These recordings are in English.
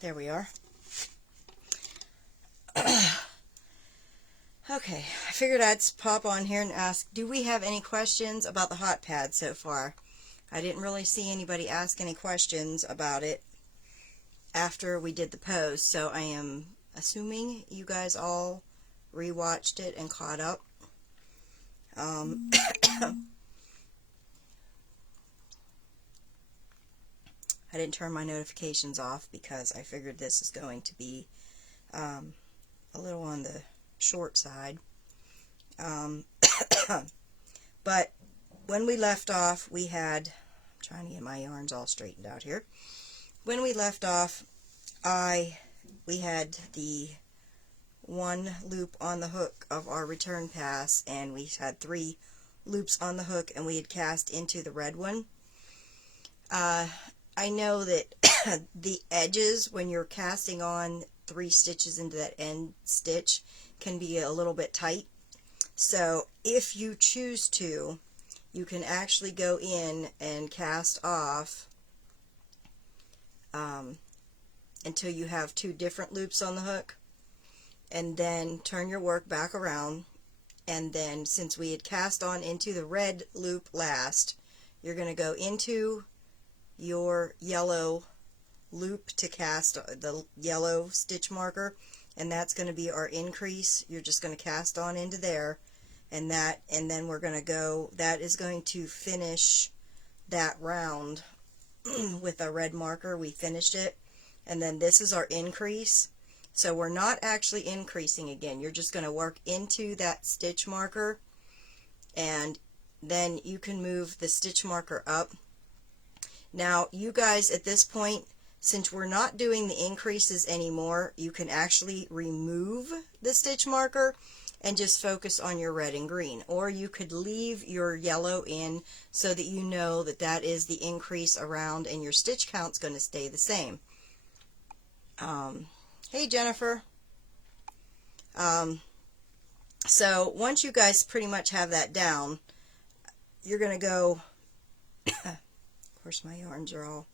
There we are. Okay, I figured I'd pop on here and ask, do we have any questions about the hot pad so far? I didn't really see anybody ask any questions about it after we did the post, so I am assuming you guys all rewatched it and caught up. I didn't turn my notifications off because I figured this is going to be a little on the short side. But when we left off, we had, I'm trying to get my yarns all straightened out here. When we left off, we had the one loop on the hook of our return pass, and we had 3 loops on the hook, and we had cast into the red one. I know that the edges, when you're casting on 3 stitches into that end stitch, can be a little bit tight. So if you choose to, you can actually go in and cast off until you have 2 different loops on the hook, and then turn your work back around. And then, since we had cast on into the red loop last, you're going to go into your yellow loop to cast the yellow stitch marker, and that's going to be our increase. You're just going to cast on into there, and then we're going to go, that is going to finish that round with a red marker. We finished it, and then this is our increase. So we're not actually increasing again. You're just going to work into that stitch marker, and then you can move the stitch marker up. Now, you guys, at this point, since we're not doing the increases anymore, you can actually remove the stitch marker and just focus on your red and green. Or you could leave your yellow in so that you know that that is the increase around, and your stitch count's going to stay the same. Hey, Jennifer. So once you guys pretty much have that down, you're going to go... Of course, my yarns are all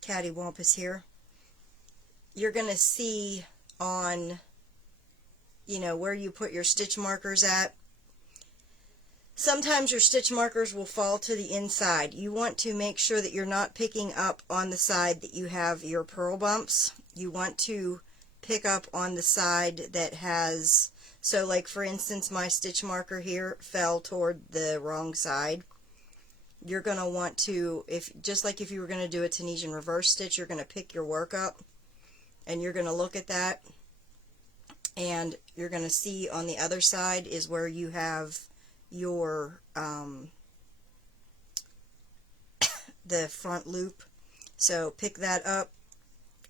cattywampus here. You're going to see on, where you put your stitch markers at. Sometimes your stitch markers will fall to the inside. You want to make sure that you're not picking up on the side that you have your purl bumps. You want to pick up on the side that has, so like for instance, my stitch marker here fell toward the wrong side. You're going to want to, just like if you were going to do a Tunisian reverse stitch, you're going to pick your work up, and you're going to look at that, and you're going to see on the other side is where you have your the front loop. So pick that up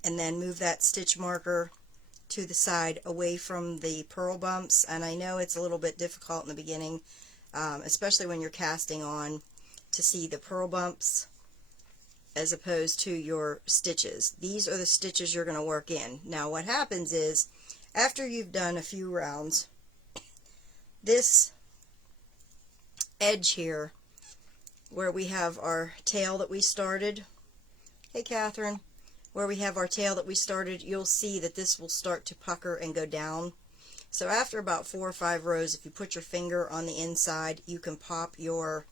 and then move that stitch marker to the side away from the purl bumps. And I know it's a little bit difficult in the beginning, especially when you're casting on, to see the purl bumps as opposed to your stitches. These are the stitches you're going to work in. Now what happens is, after you've done a few rounds, this edge here where we have our tail that we started, hey Catherine, where we have our tail that we started, you'll see that this will start to pucker and go down. So after about 4 or 5 rows, if you put your finger on the inside, you can pop your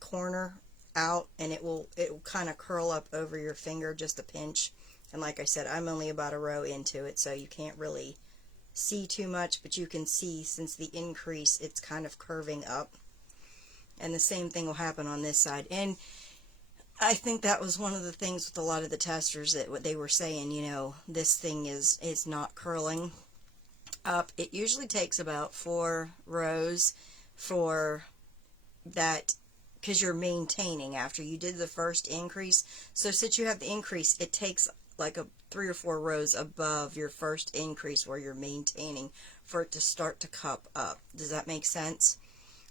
corner out, and it will kind of curl up over your finger just a pinch. And like I said, I'm only about a row into it, so you can't really see too much, but you can see, since the increase, it's kind of curving up. And the same thing will happen on this side. And I think that was one of the things with a lot of the testers, that what they were saying, this thing is not curling up. It usually takes about 4 rows for that, because you're maintaining after you did the first increase. So since you have the increase, it takes like 3 or 4 rows above your first increase where you're maintaining for it to start to cup up. Does that make sense?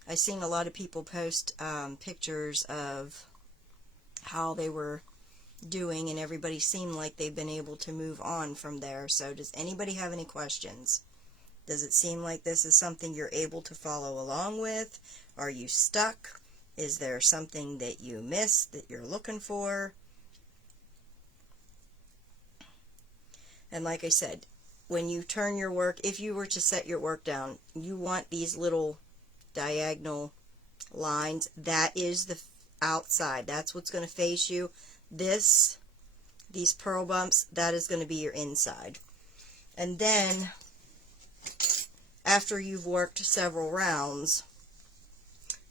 I've seen a lot of people post pictures of how they were doing, and everybody seemed like they've been able to move on from there. So does anybody have any questions? Does it seem like this is something you're able to follow along with? Are you stuck? Is there something that you missed that you're looking for? And like I said, when you turn your work, if you were to set your work down, you want these little diagonal lines. That is the outside. That's what's going to face you. These purl bumps, that is going to be your inside. And then after you've worked several rounds,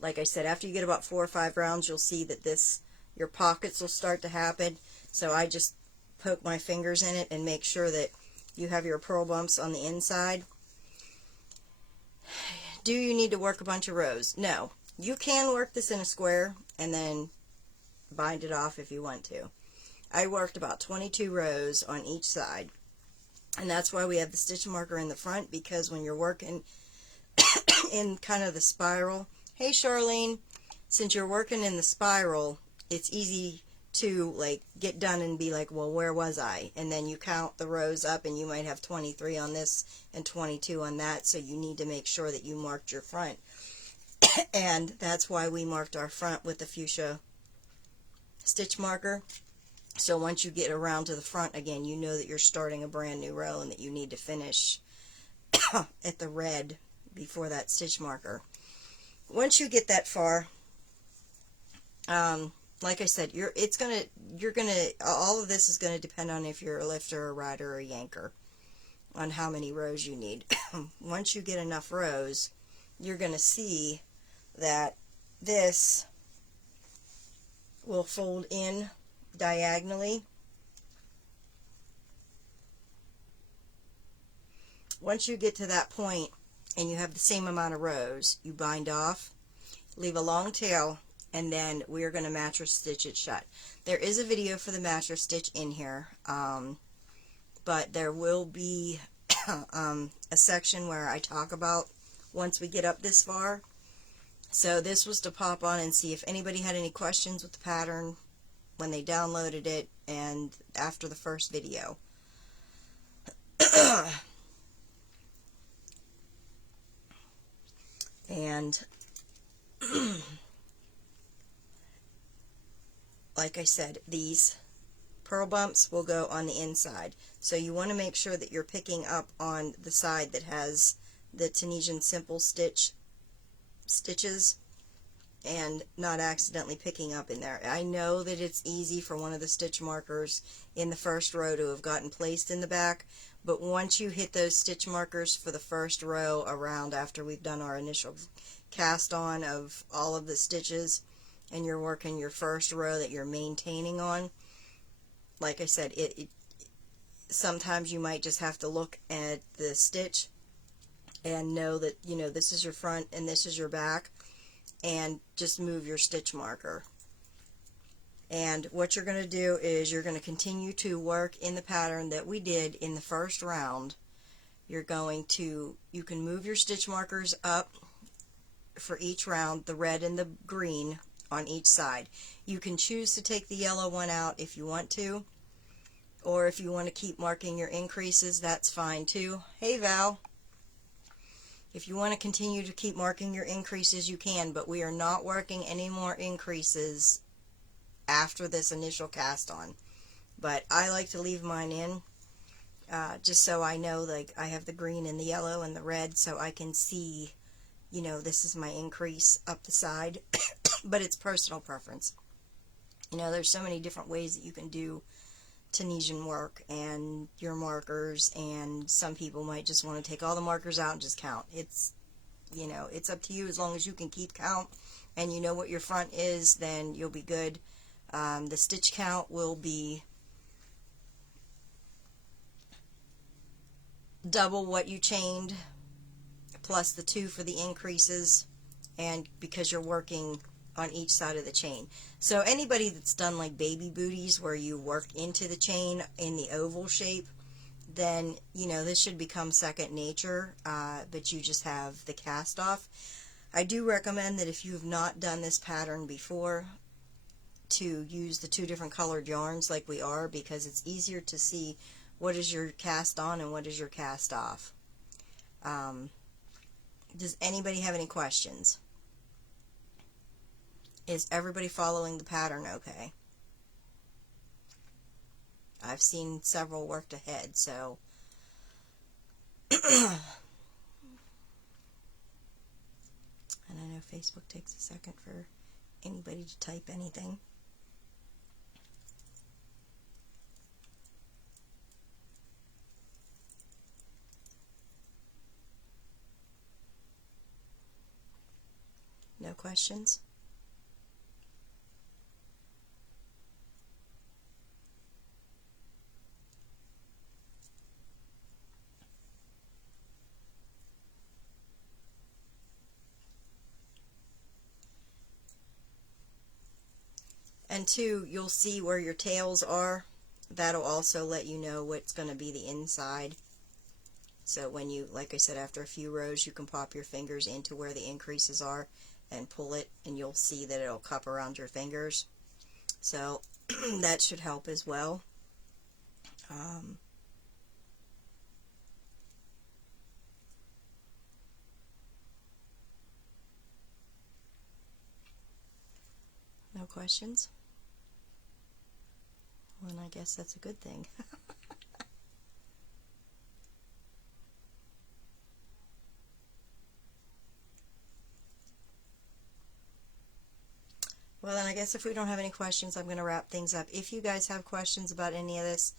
like I said, after you get about 4 or 5 rounds, you'll see that your pockets will start to happen. So I just poke my fingers in it and make sure that you have your purl bumps on the inside. Do you need to work a bunch of rows? No. You can work this in a square and then bind it off if you want to. I worked about 22 rows on each side. And that's why we have the stitch marker in the front, because when you're working in kind of the spiral, hey Charlene, since you're working in the spiral, it's easy to like get done and be like, well, where was I? And then you count the rows up and you might have 23 on this and 22 on that, so you need to make sure that you marked your front. And that's why we marked our front with the fuchsia stitch marker. So once you get around to the front again, you know that you're starting a brand new row and that you need to finish at the red before that stitch marker. Once you get that far, like I said, all of this is gonna depend on if you're a lifter, a rider, or a yanker, on how many rows you need. Once you get enough rows, you're gonna see that this will fold in diagonally. Once you get to that point and you have the same amount of rows, you bind off, leave a long tail, and then we're going to mattress stitch it shut. There is a video for the mattress stitch in here, but there will be a section where I talk about once we get up this far. So this was to pop on and see if anybody had any questions with the pattern when they downloaded it and after the first video. And like I said, these purl bumps will go on the inside. So you want to make sure that you're picking up on the side that has the Tunisian simple stitches and not accidentally picking up in there. I know that it's easy for one of the stitch markers in the first row to have gotten placed in the back, but once you hit those stitch markers for the first row around after we've done our initial cast on of all of the stitches and you're working your first row that you're maintaining on, like I said, sometimes you might just have to look at the stitch and know that, you know, this is your front and this is your back, and just move your stitch marker. And what you're going to do is you're going to continue to work in the pattern that we did in the first round. You can move your stitch markers up for each round, the red and the green on each side. You can choose to take the yellow one out if you want to, or if you want to keep marking your increases, that's fine too. Hey Val. If you want to continue to keep marking your increases, you can, but we are not working any more increases after this initial cast on. But I like to leave mine in, just so I know, like, I have the green and the yellow and the red, so I can see, you know, this is my increase up the side. But it's personal preference. You know, there's so many different ways that you can do Tunisian work and your markers, and some people might just want to take all the markers out and just count. It's, you know, it's up to you. As long as you can keep count and you know what your front is, then you'll be good. The stitch count will be double what you chained plus the 2 for the increases, and because you're working on each side of the chain. So anybody that's done like baby booties where you work into the chain in the oval shape, then, you know, this should become second nature, but you just have the cast off. I do recommend that if you have not done this pattern before, to use the 2 different colored yarns like we are, because it's easier to see what is your cast on and what is your cast off. Does anybody have any questions? Is everybody following the pattern okay? I I've seen several worked ahead, so and I know Facebook takes a second for anybody to type anything. No questions? And two, you'll see where your tails are. That'll also let you know what's going to be the inside. So when you, like I said, after a few rows, you can pop your fingers into where the increases are and pull it, and you'll see that it'll cup around your fingers. So that should help as well. No questions? Well, and I guess that's a good thing. Well, then I guess if we don't have any questions, I'm going to wrap things up. If you guys have questions about any of this,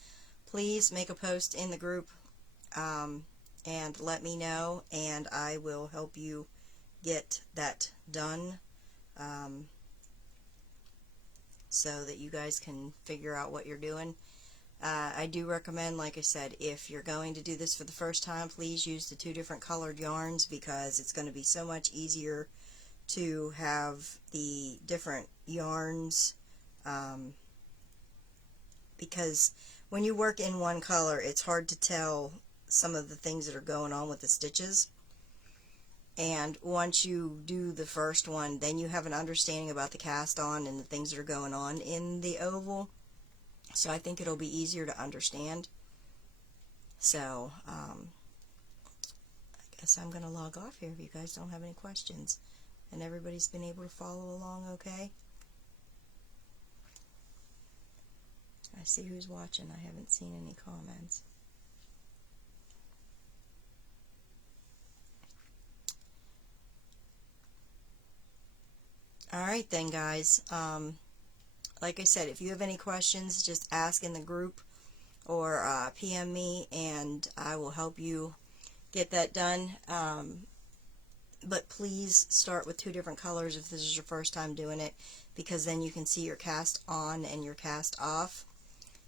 please make a post in the group and let me know, and I will help you get that done so that you guys can figure out what you're doing. I do recommend, like I said, if you're going to do this for the first time, please use the 2 different colored yarns, because it's going to be so much easier to have the different yarns, because when you work in one color, it's hard to tell some of the things that are going on with the stitches. And once you do the first one, then you have an understanding about the cast on and the things that are going on in the oval. So I think it'll be easier to understand. So I guess I'm going to log off here if you guys don't have any questions. And everybody's been able to follow along okay? I see who's watching. I haven't seen any comments. Alright then, guys. Like I said, if you have any questions, just ask in the group or PM me, and I will help you get that done. But please start with 2 different colors if this is your first time doing it, because then you can see your cast on and your cast off.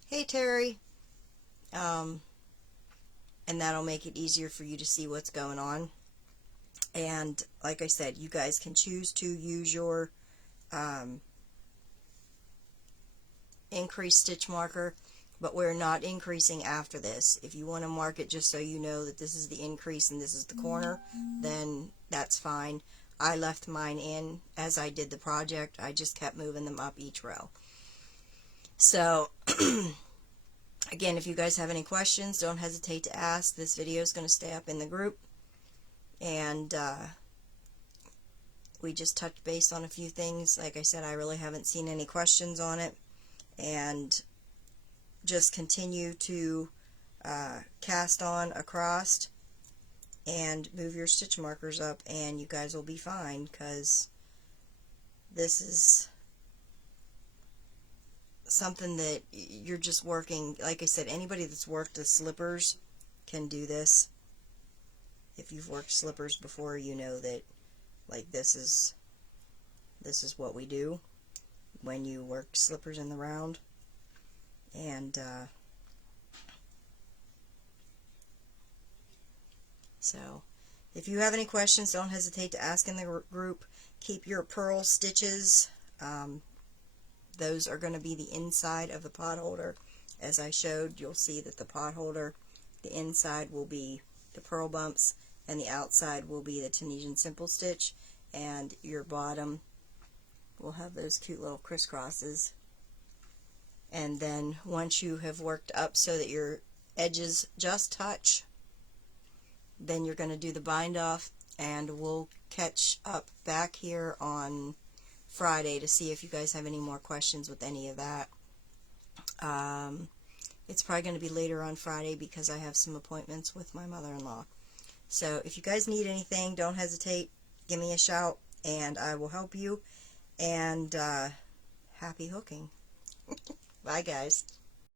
Hey Terry! And that'll make it easier for you to see what's going on. And like I said, you guys can choose to use your increased stitch marker, but we're not increasing after this. If you want to mark it just so you know that this is the increase and this is the corner, then that's fine. I left mine in as I did the project. I just kept moving them up each row. So again, if you guys have any questions, don't hesitate to ask. This video is going to stay up in the group, and we just touched base on a few things. Like I said, I really haven't seen any questions on it, and just continue to cast on across and move your stitch markers up, and you guys will be fine, because this is something that you're just working. Like I said, anybody that's worked the slippers can do this. If you've worked slippers before, you know that, like, this is what we do when you work slippers in the round. And so if you have any questions, don't hesitate to ask in the group. Keep your purl stitches. Those are going to be the inside of the pot holder. As I showed, you'll see that the pot holder, the inside will be the purl bumps, and the outside will be the Tunisian simple stitch, and your bottom will have those cute little crisscrosses. And then once you have worked up so that your edges just touch, then you're going to do the bind off, and we'll catch up back here on Friday to see if you guys have any more questions with any of that. it's probably going to be later on Friday because I have some appointments with my mother-in-law. So if you guys need anything, don't hesitate. Give me a shout and I will help you. And happy hooking. Bye, guys.